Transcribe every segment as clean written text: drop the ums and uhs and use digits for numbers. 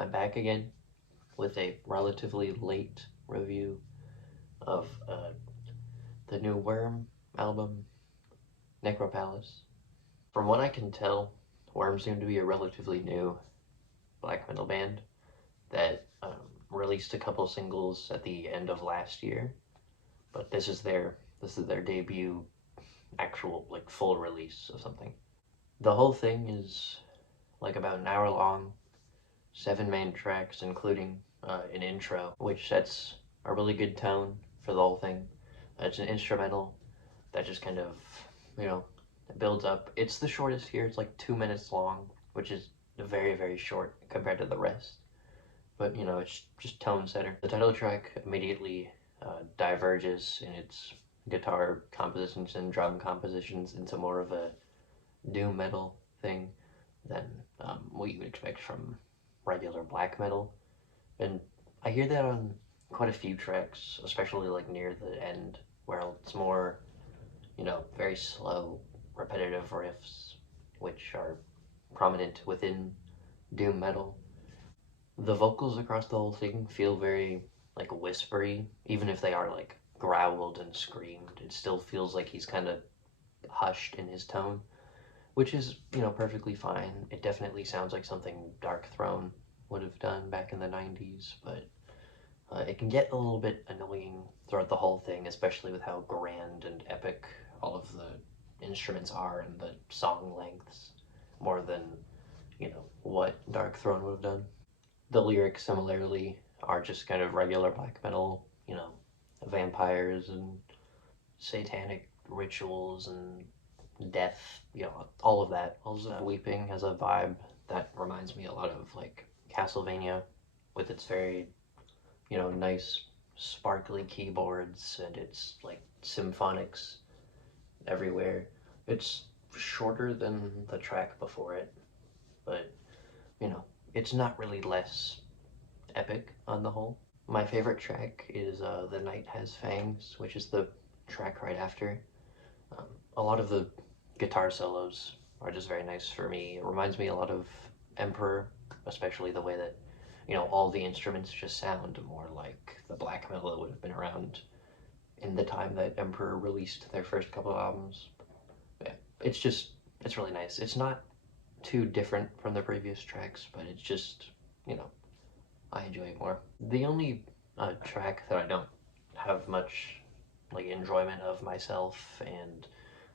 I'm back again with a relatively late review of the new Worm album, Necropalace. From what I can tell, Worm seemed to be a relatively new black metal band that released a couple singles at the end of last year, but this is their debut actual full release of something. The whole thing is like about an hour long, 7 main tracks, including an intro, which sets a really good tone for the whole thing. It's an instrumental that just kind of, you know, builds up. It's the shortest here. It's like 2 minutes long, which is very, very short compared to the rest. But, it's just tone setter. The title track immediately diverges in its guitar compositions and drum compositions into more of a doom metal thing than what you would expect from regular black metal. And I hear that on quite a few tracks, especially like near the end, where it's more, very slow, repetitive riffs, which are prominent within doom metal. The vocals across the whole thing feel very like whispery, even if they are like growled and screamed. It still feels like he's kind of hushed in his tone, which is, perfectly fine. It definitely sounds like something Dark Throne would have done back in the 90s, but it can get a little bit annoying throughout the whole thing, especially with how grand and epic all of the instruments are and the song lengths, more than, what Dark Throne would have done. The lyrics, similarly, are just kind of regular black metal, vampires and satanic rituals and death, all of that. Also, Weeping has a vibe that reminds me a lot of like Castlevania, with its very, nice sparkly keyboards and its like symphonics everywhere. It's shorter than the track before it, but you know, it's not really less epic on the whole. My favorite track is The Night Has Fangs, which is the track right after. Um, a lot of the guitar solos are just very nice for me. It reminds me a lot of Emperor, especially the way that, all the instruments just sound more like the black metal that would have been around in the time that Emperor released their first couple of albums. Yeah, it's really nice. It's not too different from the previous tracks, but it's just, you know, I enjoy it more. The only track that I don't have much like enjoyment of myself, and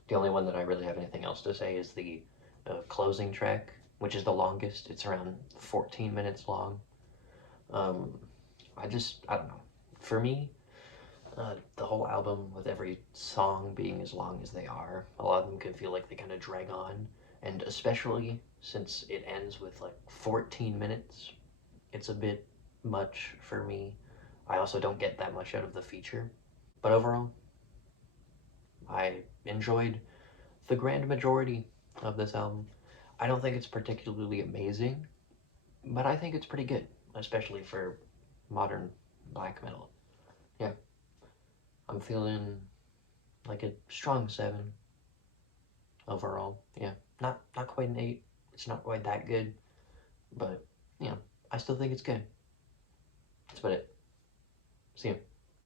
the only one that I really have anything else to say, is the closing track, which is the longest. It's around 14 minutes long. Um, I don't know. For me, the whole album, with every song being as long as they are, a lot of them can feel like they kind of drag on. And especially since it ends with like 14 minutes, it's a bit much for me. I also don't get that much out of the feature. But overall, I enjoyed the grand majority of this album. I don't think it's particularly amazing, but I think it's pretty good, especially for modern black metal. Yeah, I'm feeling like a strong 7 overall. Yeah, not quite an 8. It's not quite that good, but I still think it's good. That's about it. See you.